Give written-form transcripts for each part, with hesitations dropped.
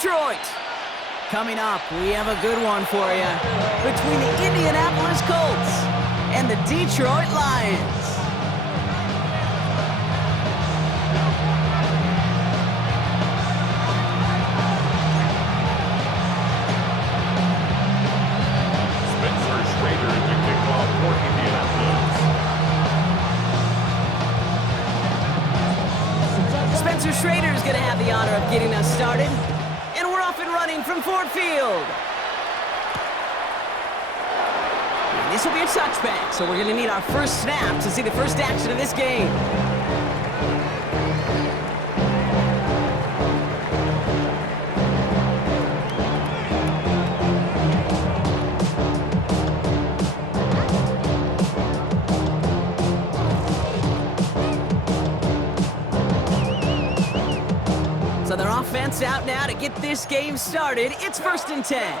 Detroit. Coming up, we have a good one for you between the Indianapolis Colts and the Detroit Lions. Spencer Schrader is going to have the honor of getting us started, and we're off and running from Ford Field. And this will be a touchback, so we're going to need our first snap to see the first action of this game. So their offense out now to get this game started. It's 1st and 10.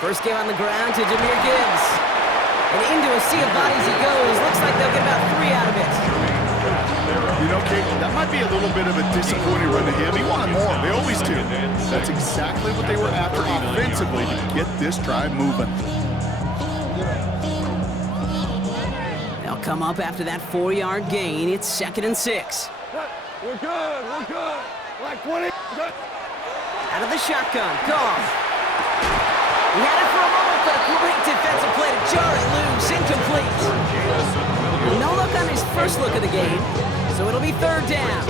First game on the ground to Jahmyr Gibbs. And into a sea of bodies he goes. Looks like they'll get about 3 out of it. You know, Kate, that might be a little bit of a disappointing run to him. He wanted more. They always do. That's exactly what they were after offensively to get this drive moving. Come up after that 4-yard gain. It's 2nd and 6. We're good. Like 20. Good. Out of the shotgun. Goff. He had it for a moment, but a great defensive play to jar it loose. Incomplete. No look on his first look of the game, so it'll be 3rd down.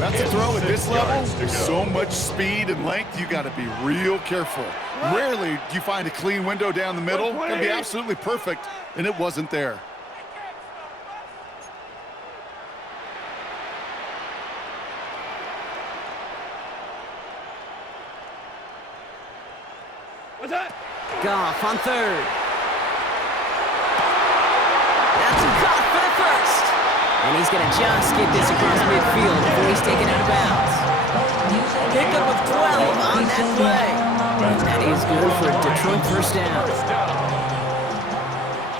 That's a throw at this level. There's so much speed and length, you got to be real careful. Rarely do you find a clean window down the middle. It can be absolutely perfect, and it wasn't there. Goff on 3rd. That's a cut for the first. And he's going to just get this across midfield before he's taken out of bounds. Pickup of 12 on that play. That is good for a Detroit first down.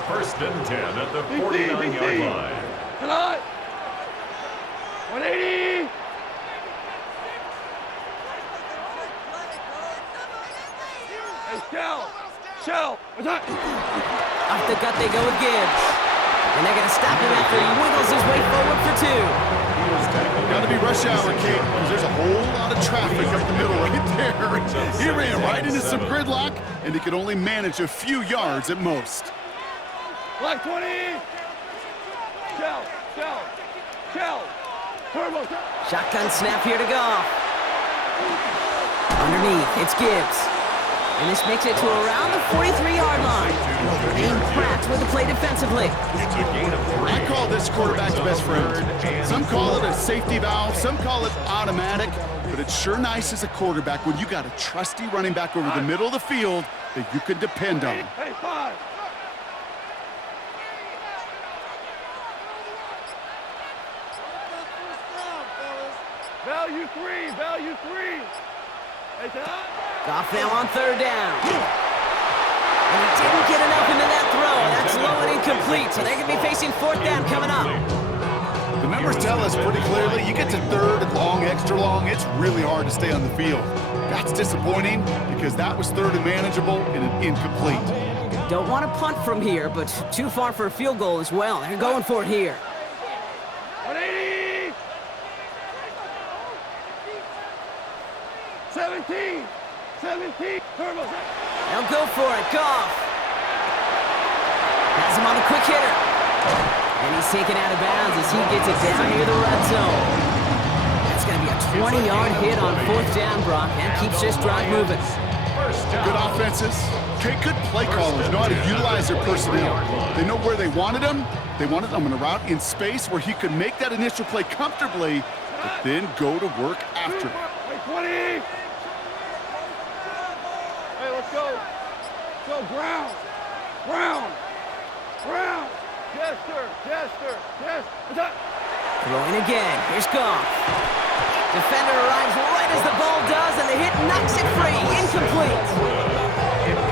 1st and 10 at the 49-yard line. Come on. 180. Shell. Off the gut they go with Gibbs. And they're going to stop him after he wiggles his way forward for 2. Got to be rush hour, Kate, because there's a whole lot of traffic up the middle right there. He ran right into some gridlock, and he could only manage a few yards at most. Like 20. Shell. Turbo. Shotgun snap here to Goff. Underneath, it's Gibbs. And this makes it to around the 43-yard line. Being cracked with the play defensively. I call this quarterback's best friend. Some call it a safety valve, some call it automatic, but it's sure nice as a quarterback when you got a trusty running back over the middle of the field that you can depend on. Hey, 5. Value 3. Hey, Goff now on 3rd down. And he didn't get enough into that throw. That's low and incomplete, so they're going to be facing 4th down coming up. The numbers tell us pretty clearly, you get to 3rd and long, extra long, it's really hard to stay on the field. That's disappointing because that was 3rd and manageable and an incomplete. Don't want to punt from here, but too far for a field goal as well. They're going for it here. 180. 17. Turbo. They'll go for it. Goff. Has him on the quick hitter. And he's taken out of bounds as he gets it down near the red zone. That's going to be a 20-yard hit on 4th down, Brock. That keeps this drive moving. Good offenses. Good play callers know how to utilize their personnel. They know where they wanted him. They wanted him on a route in space where he could make that initial play comfortably, but then go to work after. 20. Hey, let's go. Go, Brown. Jester. Throwing again. Here's Goff. Defender arrives right as the ball does, and the hit knocks it free. Incomplete.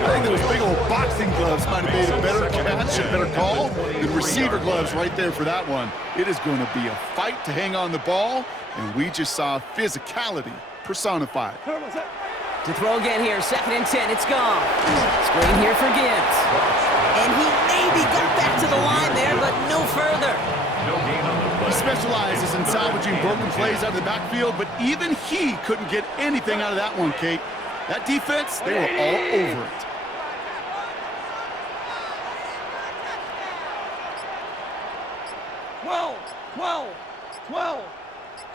I think those big old boxing gloves might have made a better catch, a better call than receiver gloves right there for that one. It is going to be a fight to hang on the ball, and we just saw physicality personified. To throw again here, 2nd and 10, it's gone. Screen here for Gibbs. And he maybe got back to the line there, but no further. He specializes in salvaging broken plays out of the backfield, but even he couldn't get anything out of that one, Kate. That defense, they were all over it.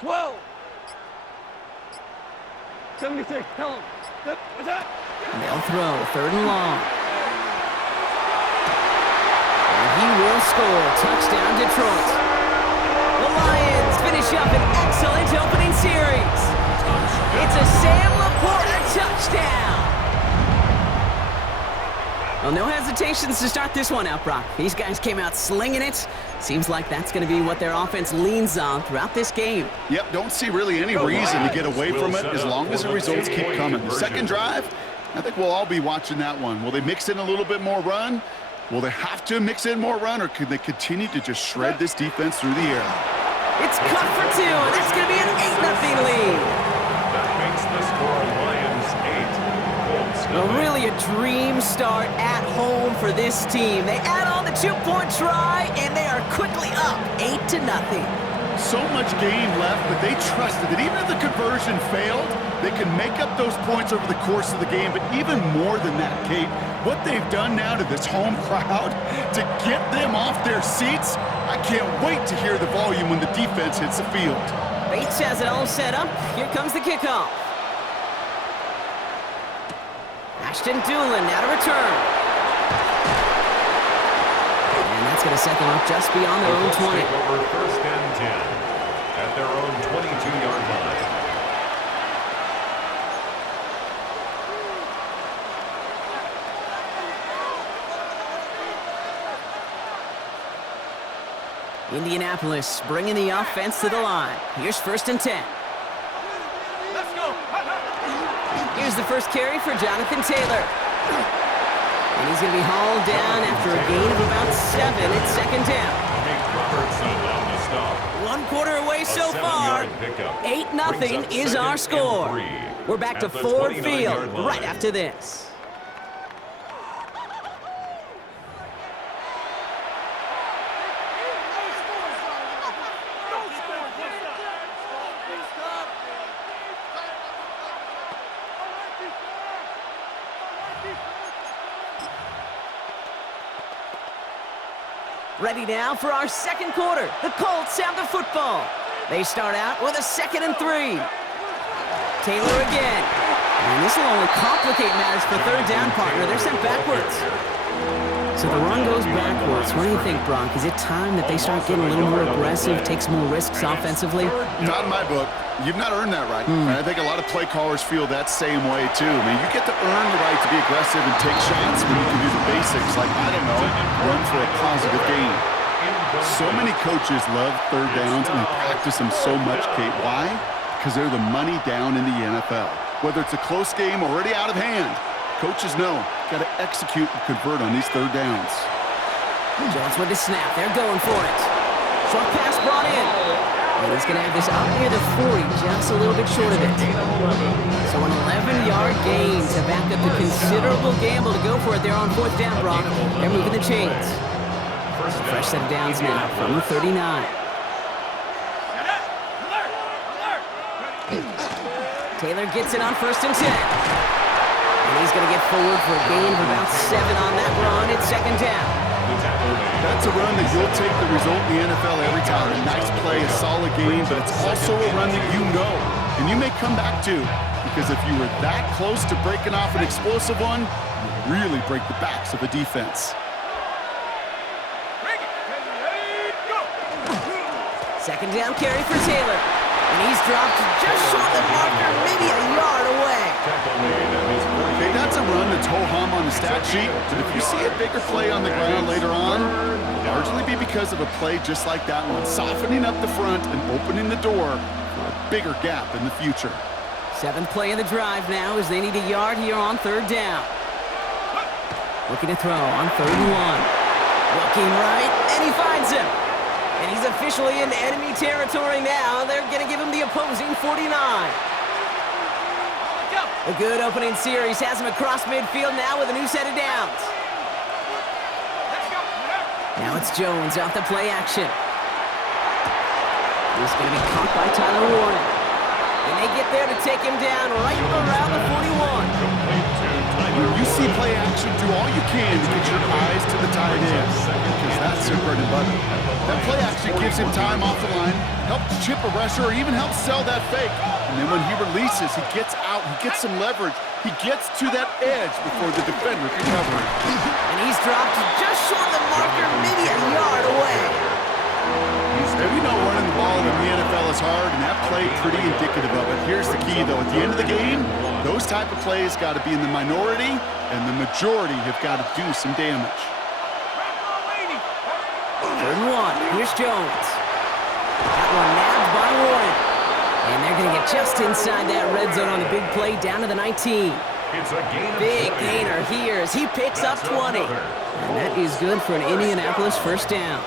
Twelve. 76, tell him. What's that? They'll throw, 3rd and long. And he will score. Touchdown, Detroit. The Lions finish up an excellent opening series. It's a Sam Laporta touchdown. Well, no hesitations to start this one out, Brock. These guys came out slinging it. Seems like that's going to be what their offense leans on throughout this game. Yep, don't see really any reason to get away from it as long as the results keep coming. The second drive, I think we'll all be watching that one. Will they mix in a little bit more run? Will they have to mix in more run, or can they continue to just shred this defense through the air? It's cut for 2, and it's going to be an 8-0 lead. That makes the score Lions 8, Colts 9. Well, really a dream start at home for this team. They add on the 2-point try, and they are quickly up 8-0. So much game left, but they trusted that even if the conversion failed, they can make up those points over the course of the game. But even more than that, Kate, what they've done now to this home crowd to get them off their seats, I can't wait to hear the volume when the defense hits the field. Bates has it all set up. Here comes the kickoff. Ashton Doolin now to return. And that's going to set them up just beyond their own 20. Take over 1st and 10 at their own 22-yard line. Indianapolis bringing the offense to the line. Here's 1st and 10. Let's go. Here's the first carry for Jonathan Taylor. And he's going to be hauled down after a gain of about 7. It's 2nd down. Robertson on the stop. 1 quarter away so far. 8-0 is our score. We're back to Ford Field right after this. Ready now for our 2nd quarter. The Colts have the football. They start out with a 2nd and 3. Taylor again. And this will only complicate matters for 3rd down, partner. They're sent backwards. So the run goes backwards. What do you think, Brock? Is it time that they start getting a little more aggressive, take some more risks offensively? Not in my book. You've not earned that right. I think a lot of play callers feel that same way, too. I mean, you get to earn the right to be aggressive and take shots when you can do the basics, like, I don't know, run for a positive gain. So many coaches love 3rd downs, and they practice them so much, Kate. Why? Because they're the money down in the NFL. Whether it's a close game or already out of hand, coaches know, got to execute and convert on these 3rd downs. Jones with the snap. They're going for it. Short pass brought in. And he's going to have this out near the 40, just a little bit short of it. So an 11-yard gain to back up the considerable gamble to go for it there on 4th down, Brock. They're moving the chains. Fresh set of downs now from the 39. Taylor gets it on 1st and 10. And he's going to get forward for a gain of about 7 on that run. It's 2nd down. That's a run that you'll take the result in the NFL every time. A nice play, a solid game, but it's also a run that you know and you may come back to, because if you were that close to breaking off an explosive one, you really break the backs of a defense. 2nd down carry for Taylor. And he's dropped just short of the marker, maybe a yard away. Okay, that's a run that's ho-hum on the stat sheet, but if you see a bigger play on the ground later on, largely be because of a play just like that one, softening up the front and opening the door for a bigger gap in the future. 7th play of the drive now as they need a yard here on 3rd down. Looking to throw on 3rd and 1. Looking right, and he finds him. And he's officially in enemy territory now. They're going to give him the opposing 49. A good opening series has him across midfield now with a new set of downs. Now it's Jones off the play action. He's going to be caught by Tyler Warren. And they get there to take him down right around the 41. When you see play action, do all you can to get your eyes to the tight end, because that's their bread and butter. That play action gives him time off the line, helps chip a rusher, or even helps sell that fake. And then when he releases, he gets out, he gets some leverage, he gets to that edge before the defender can cover it. And he's dropped just short of the marker, maybe a yard away. We know running the ball in the NFL is hard, and that play pretty indicative of it. Here's the key, though. At the end of the game, those type of plays got to be in the minority, and the majority have got to do some damage. 3rd and 1. Here's Jones. That one nabbed by Warren. And they're going to get just inside that red zone on the big play down to the 19. It's a gain of Big 20. gainer here as he picks up 20. And that is good for an Indianapolis first down.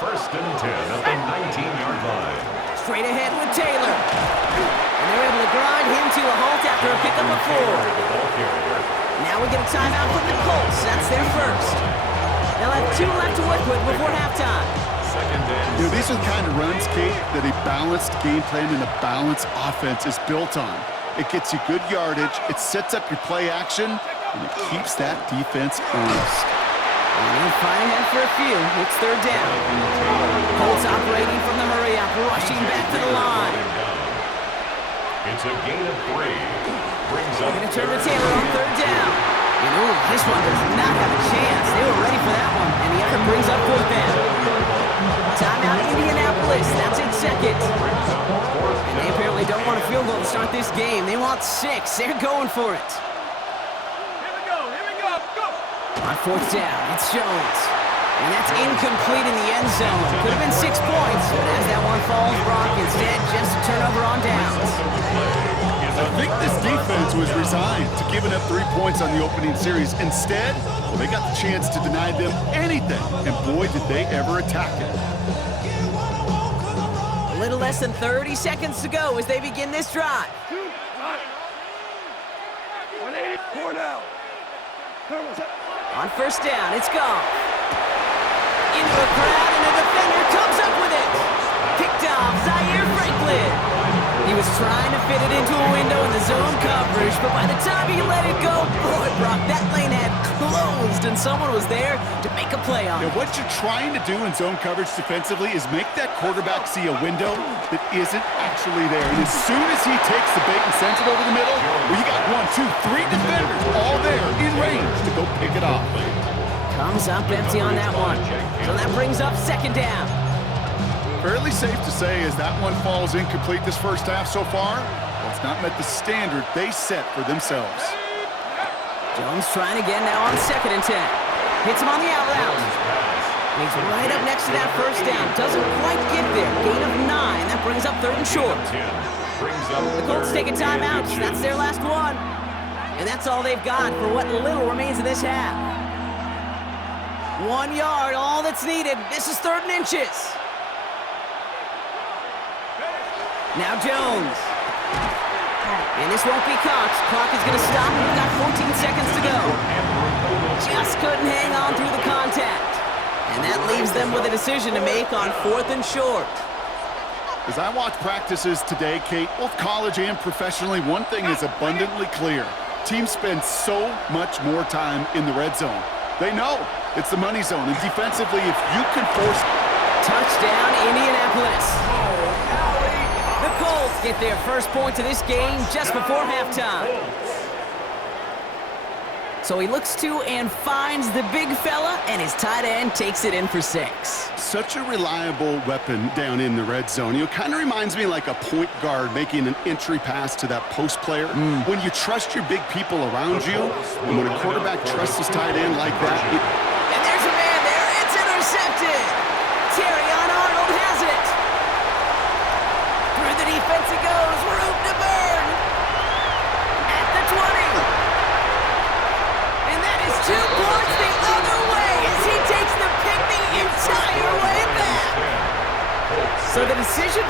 1st and 10 at the 19-yard line. Straight ahead with Taylor. And they're able to grind him to a halt after a pickup of 4. The ball carrier. Now we get a timeout from the Colts. That's their first. They'll have 2 left to work with before halftime. 2nd and These are the kind of runs, Kate, that a balanced game plan and a balanced offense is built on. It gets you good yardage, it sets up your play action, and it keeps that defense honest. And he'll find ahead for a few. It's 3rd down. Colts operating from the hurry-up, rushing back to the line. It's a gain of 3. Brings They're up going to turn to Taylor on 3rd down. You know, this one does not have a chance. They were ready for that one, and the effort brings up 4th down. Timeout Indianapolis. That's its 2nd. And they apparently don't want a field goal to start this game. They want 6. They're going for it. On 4th down, it's Jones. And that's incomplete in the end zone. Could have been 6 points, but as that one falls, Brock instead just a turnover on downs. I think this defense was resigned to giving up 3 points on the opening series. Instead, well, they got the chance to deny them anything, and boy, did they ever attack it. A little less than 30 seconds to go as they begin this drive. 184 down. On 1st down, it's gone. Into a crowd, and a defender comes up with it. Picked off Zaire Franklin. He was trying to fit it into a window in the zone coverage, but by the time he let it go, boy, Brock, that lane had closed, and someone was there to make a play on it. Now, what you're trying to do in zone coverage defensively is make that quarterback see a window that isn't actually there. And as soon as he takes the bait and sends it over the middle, well, you got 1, 2, 3 defenders all there in range to go pick it off. Comes up empty on that one. So that brings up 2nd down. Fairly safe to say as that one falls incomplete this first half so far, well, it's not met the standard they set for themselves. Jones trying again now on 2nd and 10. Hits him on the out route. He's right up next to that first down. Doesn't quite get there. Gain of 9. That brings up 3rd and short. The Colts take a timeout. That's their last one. And that's all they've got for what little remains of this half. 1 yard, all that's needed. This is 3rd and inches. Now Jones. And this won't be caught. Clock is going to stop. We've got 14 seconds to go. Just couldn't hang on through the contact. And that leaves them with a decision to make on 4th and short. As I watch practices today, Kate, both college and professionally, one thing is abundantly clear. Teams spend so much more time in the red zone. They know it's the money zone. And defensively, if you can force... Touchdown, Indianapolis. The Colts get their first points of this game just before halftime. So he looks to and finds the big fella, and his tight end takes it in for 6. Such a reliable weapon down in the red zone. You know, kind of reminds me like a point guard making an entry pass to that post player. When you trust your big people around you, and when a quarterback trusts his tight end like that... And there's a man there. It's intercepted. Terrion Arnold has it. Through the defense it goes. Room to burn. At the 20. And that is 2 points. The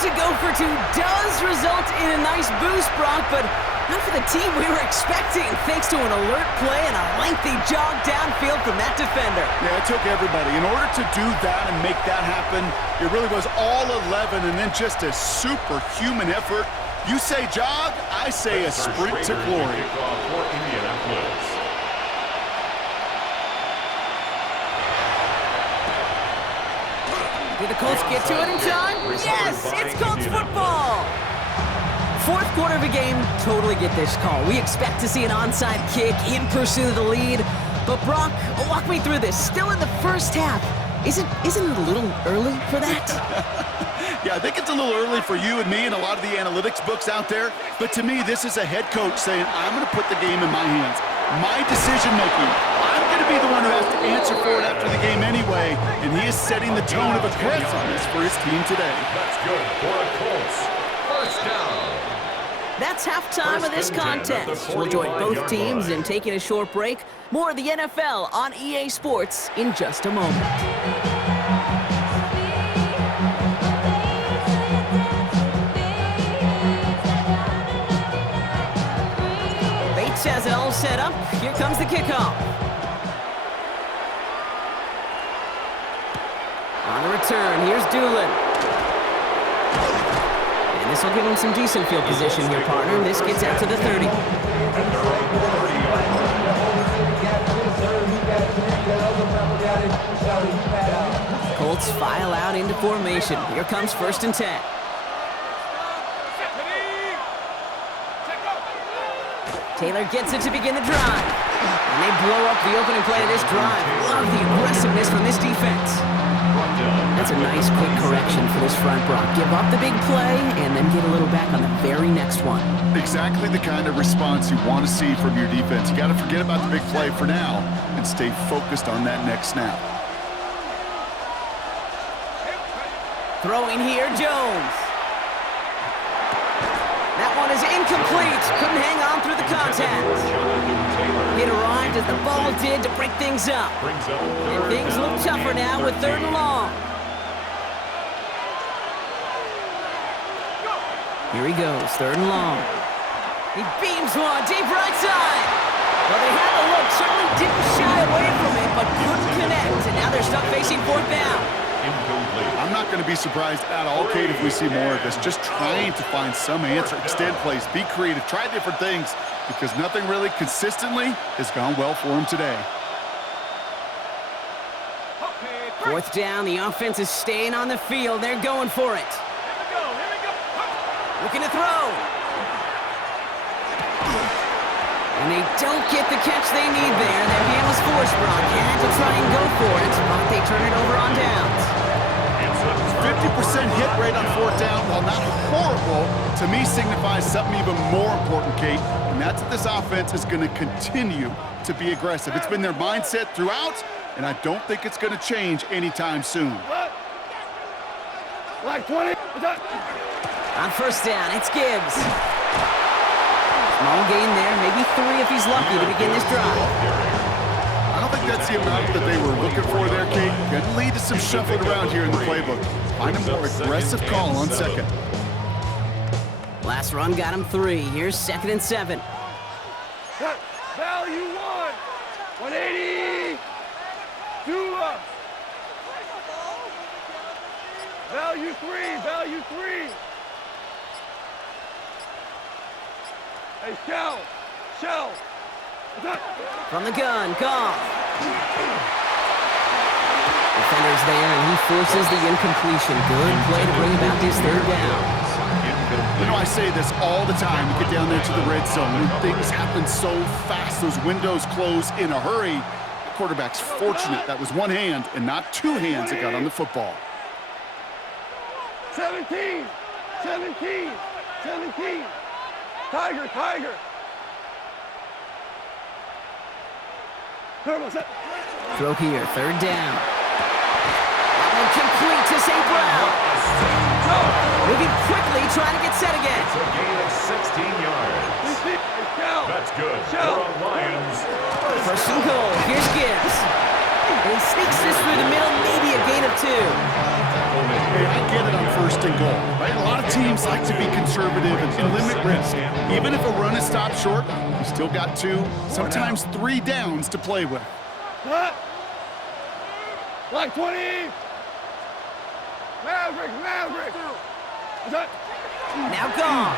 to go for two does result in a nice boost, Brock, but not for the team we were expecting, thanks to an alert play and a lengthy jog downfield from that defender. Yeah, it took everybody. In order to do that and make that happen, it really was all 11 and then just a superhuman effort. You say jog, I say a sprint to glory. Did the Colts get to it in time? Yes, it's Colts football! Fourth quarter of a game, totally get this call. We expect to see an onside kick in pursuit of the lead. But Brock, walk me through this. Still in the first half. Isn't it a little early for that? Yeah, I think it's a little early for you and me and a lot of the analytics books out there. But to me, this is a head coach saying, I'm going to put the game in my hands. My decision-making. I'm going to be the one who has to answer for it after the game anyway. And he is setting the tone of aggressiveness for his team today. That's good for the Colts. First down. That's halftime of this contest. We'll join both teams in taking a short break. More of the NFL on EA Sports in just a moment. Bates has it all set up. Here comes the kickoff. On the return, here's Doolin. And this will give him some decent field position here, partner. This gets out to the 30. Colts file out into formation. Here comes 1st and 10. Taylor gets it to begin the drive. And they blow up the opening play of this drive. Love the aggressiveness from this defense. That's a nice quick correction for this front, Brock. Give up the big play and then get a little back on the very next one. Exactly the kind of response you want to see from your defense. You got to forget about the big play for now and stay focused on that next snap. Throwing here, Jones. That one is incomplete. Couldn't hang on through the contact. It arrived as the ball did to break things up. And things look tougher now with 3rd and long. Here he goes, 3rd and long. He beams one deep right side. Well, they had the look, certainly didn't shy away from it, but couldn't connect. And now they're stuck facing 4th down. I'm not going to be surprised at all, Kate, if we see more of this. Just trying to find some answer, extend plays, be creative, try different things, because nothing really consistently has gone well for him today. 4th down, the offense is staying on the field. They're going for it. Looking to throw. And they don't get the catch they need there. Their hand was forced, Brock. Had to try and go for it, but they turn it over on downs. 50% hit rate on 4th down, while not horrible, to me signifies something even more important, Kate, and that's that this offense is going to continue to be aggressive. It's been their mindset throughout, and I don't think it's going to change anytime soon. Like 20. On 1st down, it's Gibbs. Small gain there, maybe 3 if he's lucky to begin this drive. I don't think that's the amount that they were looking for there, Kate. Going to lead to some shuffling around here in the playbook. Find a more aggressive call on 2nd. Last run got him 3. Here's 2nd and 7. Value 1. 180. 2 up. Value 3. Value 3. Hey, Shell. From the gun, Goff. Defender's there, and he forces the incompletion. Good play to bring about this 3rd down. You know, I say this all the time. You get down there to the red zone, and things happen so fast. Those windows close in a hurry. The quarterback's fortunate. That was one hand and not 2 hands that got on the football. 17. Tiger. Throw here, 3rd down. And complete to St. Brown. Moving quickly, trying to get set again. It's a gain of 16 yards. That's good for the Lions. 1st and goal, here's Gibbs. And he sneaks this through the middle, maybe a gain of 2. Hey, I get it on 1st and goal, right? A lot of teams like to be conservative and limit risk. Even if a run is stopped short, you still got 2, sometimes 3 downs to play with. Like 20. Maverick. Now gone.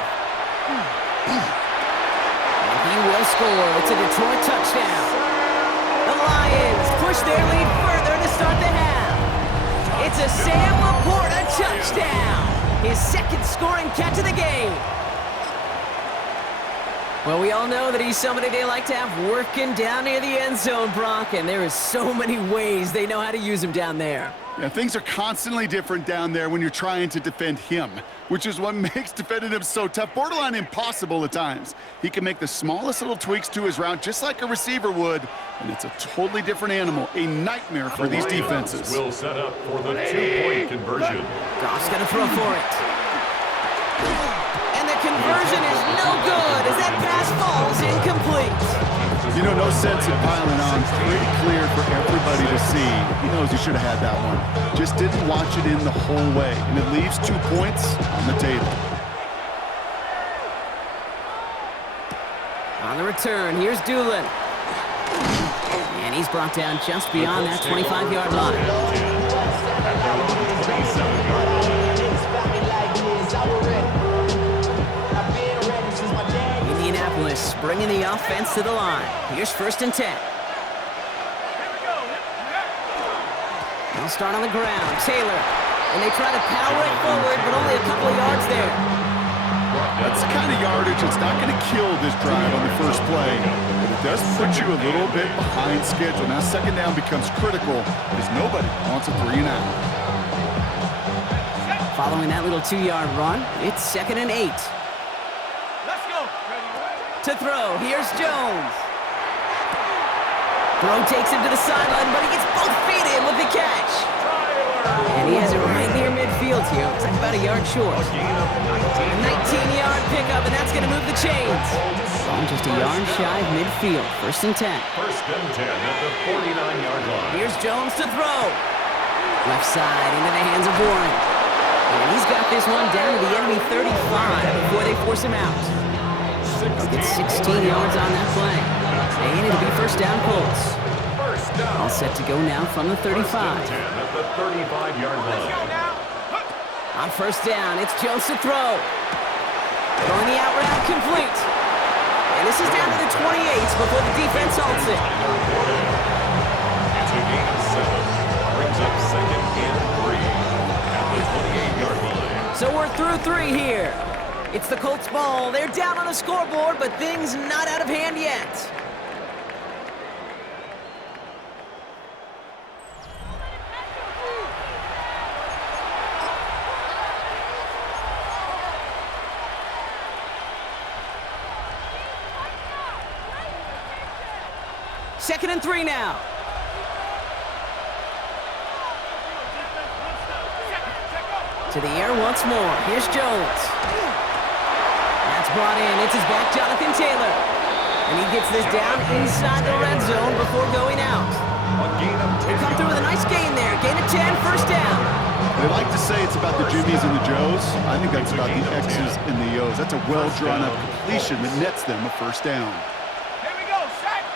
And he will score. It's a Detroit touchdown. The Lions push their lead further to start the half. It's a Sam Laporta touchdown. His 2nd scoring catch of the game. Well, we all know that he's somebody they like to have working down near the end zone, Brock, and there is so many ways they know how to use him down there. Yeah, things are constantly different down there when you're trying to defend him, which is what makes defending him so tough, borderline impossible at times. He can make the smallest little tweaks to his route just like a receiver would, and it's a totally different animal, a nightmare for these defenses. Will set up for the 2-point conversion. Goff's going to throw for it. And the conversion is no good as that pass falls incomplete. You know, no sense in piling on. Pretty clear for everybody to see. He knows he should have had that one. Just didn't watch it in the whole way. And it leaves 2 points on the table. On the return, here's Doolin. And he's brought down just beyond that 25-yard line. Indianapolis bringing the offense to the line. Here's 1st and 10. They'll start on the ground. Taylor. And they try to power it forward, but only a couple of yards there. That's the kind of yardage that's not going to kill this drive on the first play, but it does put you a little bit behind schedule. Now 2nd down becomes critical because nobody wants a 3 and out. Following that little 2-yard run, it's 2nd and 8. Let's go. To throw, here's Jones. Throw takes him to the sideline, but he gets both feet in with the catch. And he has it right near midfield here. Looks like about a yard short. A 19-yard pickup, and that's going to move the chains. Ball just a yard shy of midfield. 1st and 10. 1st and 10 at the 49-yard line. Here's Jones to throw. Left side into the hands of Warren. And he's got this one down to the enemy 35 before they force him out. He'll get 16 yards on that play. And it'll be 1st down Colts. All set to go now from the 35. 1st and 10 at the 35-yard line. On 1st down, it's Jones to throw. Throwing the out route complete. And this is down to the 28 before the defense halts it. It's a gain of 7. Brings up 2nd and 3 at the 28-yard line. So we're through 3 here. It's the Colts ball. They're down on the scoreboard, but things not out of hand yet. Second and 3 now. To the air once more. Here's Jones. That's brought in. It's his back, Jonathan Taylor. And he gets this down inside the red zone before going out. They come through with a nice gain there. Gain of 10, 1st down. They like to say it's about the Jimmies and the Joes. I think that's about the X's and the O's. That's a well-drawn-up completion that nets them a 1st down. Here we go, set.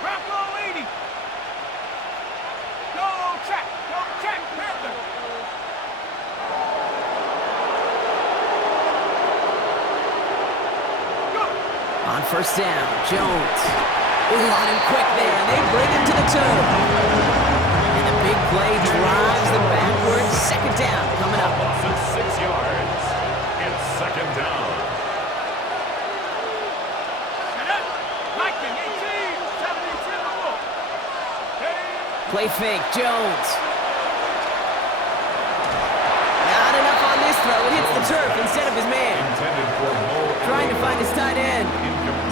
Bronco leading. Go check, Panther. On 1st down, Jones. Ooh, on him quick there, and they bring him to the toe. And the big play drives them backwards. 2nd down coming up. Loss of 6 yards. It's 2nd down. Viking 18, 72. Play fake, Jones. Not enough on this throw. It hits the turf instead of his man. Intended for Mo. Trying to find his tight end.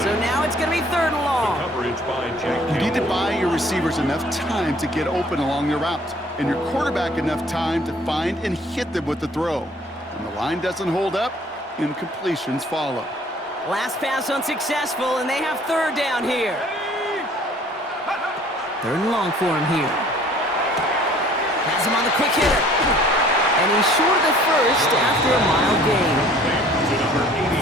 So now it's going to be 3rd and long. Coverage by Jack. You need to buy your receivers enough time to get open along their route, and your quarterback enough time to find and hit them with the throw. When the line doesn't hold up, incompletions follow. Last pass unsuccessful, and they have 3rd down here. 3rd and long for him here. Has him on the quick hitter. And he's short of the first after a mile gain.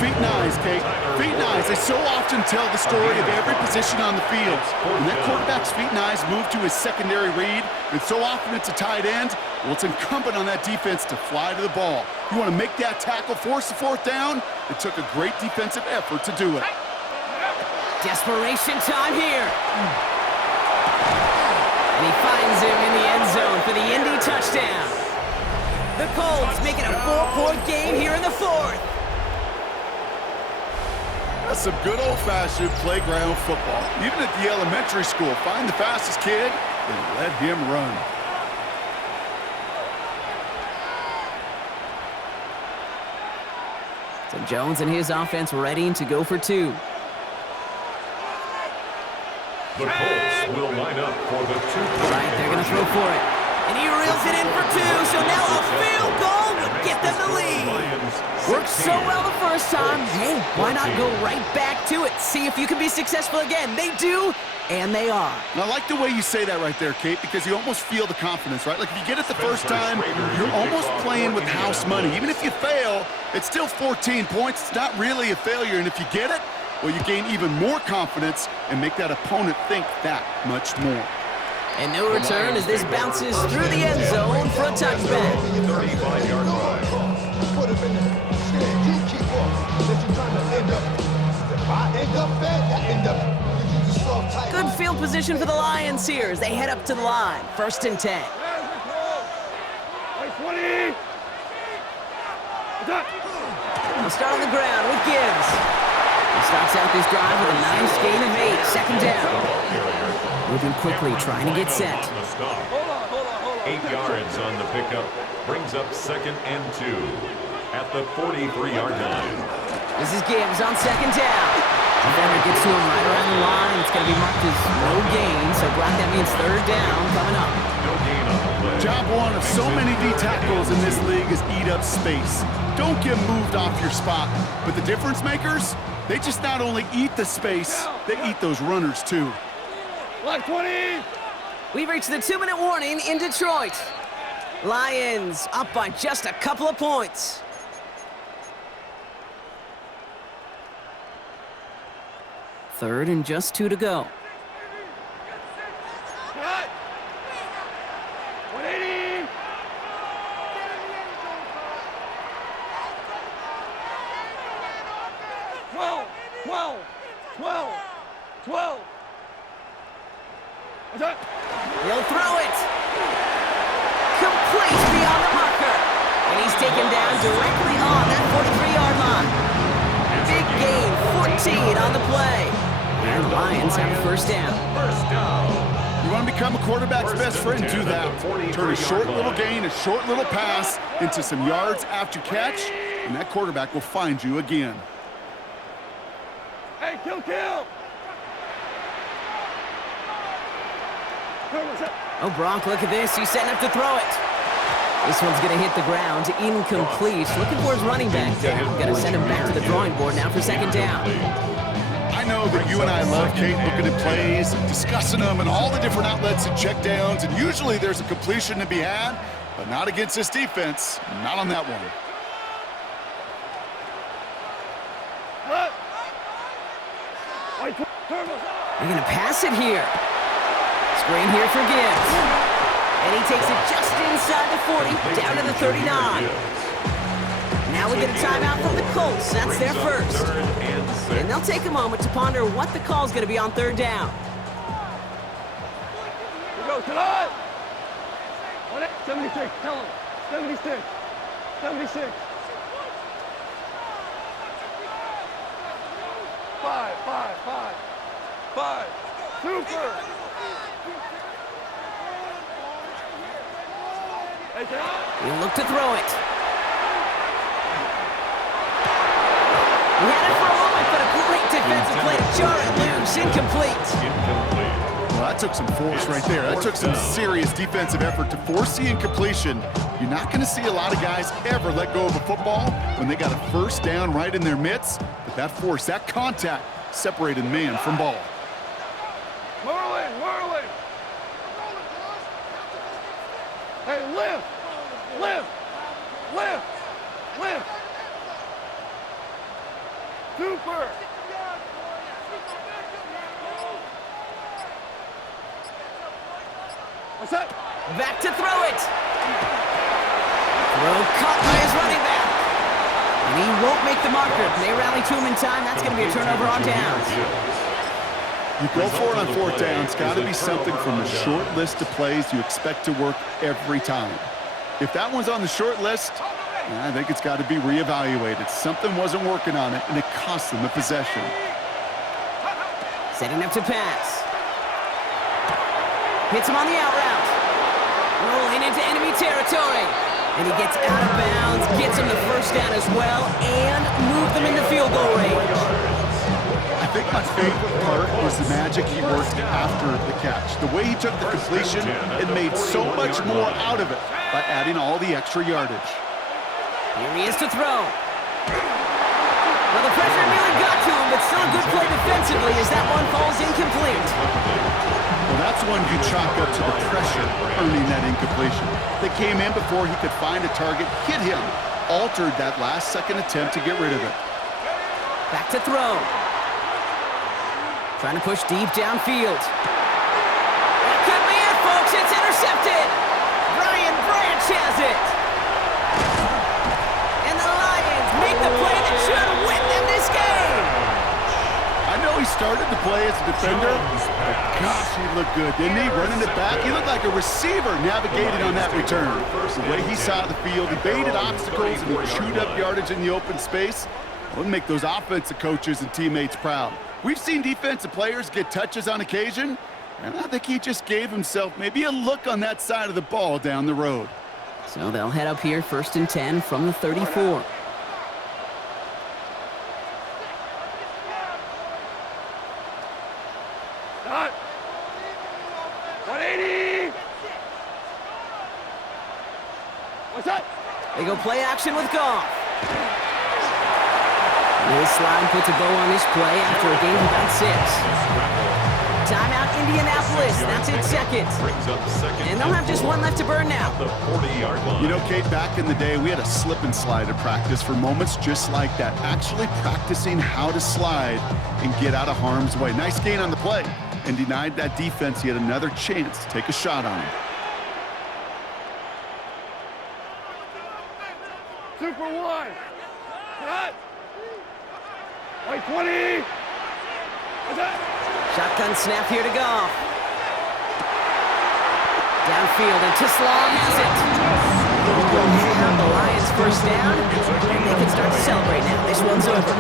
Feet nice, Kate. Feet nice. They so often tell the story of every position on the field. When that quarterback's feet nice move to his secondary read, and so often it's a tight end, well, it's incumbent on that defense to fly to the ball. You want to make that tackle, force the fourth down? It took a great defensive effort to do it. Desperation time here. And he finds him in the end zone for the Indy touchdown. The Colts make it a 4-point game here in the fourth. That's some good old-fashioned playground football. Even at the elementary school, find the fastest kid and let him run. So Jones and his offense ready to go for two. The Colts will line up for the two-point Right, they're going to throw for it. And he reels it in for two, so now a field goal will get them the lead. Worked so well the first time. Hey, why not go right back to it? See if you can be successful again. They do, and they are. And I like the way you say that right there, Kate, because you almost feel the confidence, right? Like if you get it the first time, you're almost playing with house money. Even if you fail, it's still 14 points. It's not really a failure, and if you get it, well, you gain even more confidence and make that opponent think that much more. And no return as this bounces through the end zone for a touchback. 35-yard line. Put him in there. You keep up. If you're trying to end up, if I end up bad, I end up. You just soft tight. Good field position for the Lions here as they head up to the line. 1st and 10. Like 20. They'll start on the ground with Gibbs. He starts out this drive with a nice gain of 8. 2nd down. Moving quickly, trying to get set. 8 yards on the pickup. Brings up 2nd and 2 at the 43-yard line. This is Gibbs on 2nd down. Defender gets to him right around the line. It's going to be marked as no gain, so Brock, that means 3rd down coming up. No gain on the play. Job one of so many D tackles in this league is eat up space. Don't get moved off your spot. But the difference makers, they just not only eat the space, they eat those runners too. Like 20. We've reached the 2-minute warning in Detroit. Lions up by just a couple of points. Third and just 2 to go. 180. 12. He'll throw it. Complete beyond the marker. And he's taken down directly on that 43-yard line. Big gain, 14 on the play. And the Lions have a 1st down. You want to become a quarterback's best friend, do that. Turn a short little gain, a short little pass into some yards after catch, and that quarterback will find you again. Hey, kill. Oh, Brock, look at this. He's setting up to throw it. This one's going to hit the ground. Incomplete. Looking for his running back there. Got to send him back to the drawing board now for 2nd down. I know that you and I love, Kate, looking at plays and discussing them and all the different outlets and checkdowns, and usually there's a completion to be had, but not against this defense. Not on that one. They're going to pass it here. Screen here for Gibbs. And he takes it just inside the 40, down to the 39. Now we get a timeout from the Colts. That's their first. And they'll take a moment to ponder what the call's going to be on 3rd down. We go tonight. 76, tell him. 76. 76. 5. Super. He'll look to throw it. He had it for a moment, but a great defensive play to jar it loose. Incomplete. Well, that took some force right there. That took some serious defensive effort to force the incompletion. You're not going to see a lot of guys ever let go of a football when they got a 1st down right in their midst. But that force, that contact, separated man from ball. Whirling. Hey, lift. Lift! Lift! Super! What's that? Back to throw it. Throw caught by his running back. And he won't make the marker. They rally to him in time. That's going to be a turnover on downs. You go for it on fourth down. It's got to be something from the short list of plays you expect to work every time. If that one's on the short list, I think it's got to be reevaluated. Something wasn't working on it, and it cost them a possession. Setting up to pass. Hits him on the out route. Rolling into enemy territory. And he gets out of bounds, gets him the first down as well, and moved them into field goal range. I think my favorite part was the magic he worked after the catch. The way he took the completion and made so much more out of it by adding all the extra yardage. Here he is to throw. Well, the pressure really got to him, but still a good play defensively as that one falls incomplete. Well, that's one you chalk up to the pressure earning that incompletion. They came in before he could find a target, hit him, altered that last-second attempt to get rid of it. Back to throw. Trying to push deep downfield. That could be it, folks. It's intercepted. Brian Branch has it. And the Lions make the play that should win them this game. I know he started to play as a defender, but gosh, he looked good, didn't he? Running it back, he looked like a receiver navigating on that return. The way he saw the field, he baited obstacles and he chewed up yardage in the open space. It would make those offensive coaches and teammates proud. We've seen defensive players get touches on occasion, and I think he just gave himself maybe a look on that side of the ball down the road. So they'll head up here 1st and 10 from the 34. Dot! 180! What's that? They go play action with Goff. This slide puts a bow on this play after a gain of about 6. Timeout, Indianapolis. That's it, second. And they'll have just one left to burn now. You know, Kate, back in the day, we had a slip and slide at practice for moments just like that. Actually practicing how to slide and get out of harm's way. Nice gain on the play. And denied that defense yet another chance to take a shot on him. Super one! Cut! White 20! What's that? Shotgun snap here to Goff. Downfield, and Tislam has it. The Lions first down, and they can start to celebrate now. This one's over.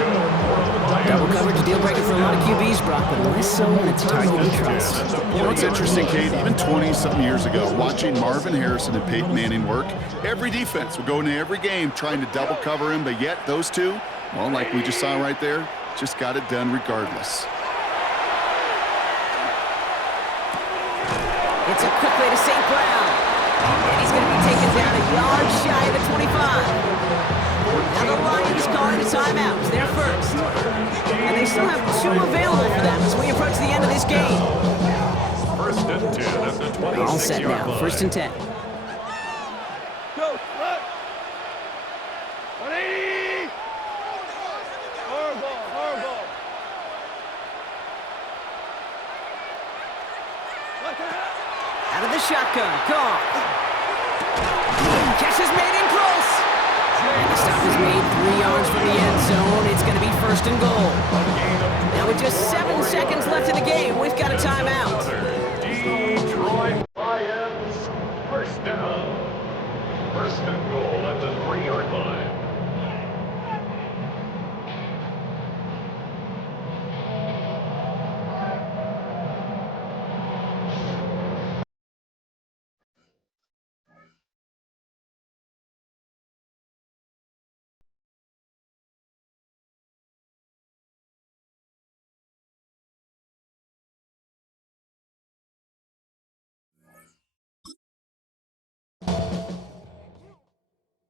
Double coverage deal breaker for a lot of QBs, Brock, but less so when it's a target we trust. You know, it's interesting, Kate, even 20-something years ago, watching Marvin Harrison and Peyton Manning work, every defense would go into every game trying to double cover him, but yet those two, well, like we just saw right there, just got it done regardless. It's a quick way to St. Brown. And he's going to be taken down a yard shy of the 25. Now the Lions calling a timeout. They're first. And they still have 2 available for them as we approach the end of this game. 1st and 10 at the 26-yard All set now. line. 1st and 10. Go! Look! 180! Horrible! Horrible! Out of the shotgun. Goff. Catch is made in close. And the stop is made 3 yards from the end zone. It's going to be 1st and goal. Now with just 7 seconds left in the game, we've got a timeout. Detroit Lions, 1st down. 1st and goal at the 3-yard line.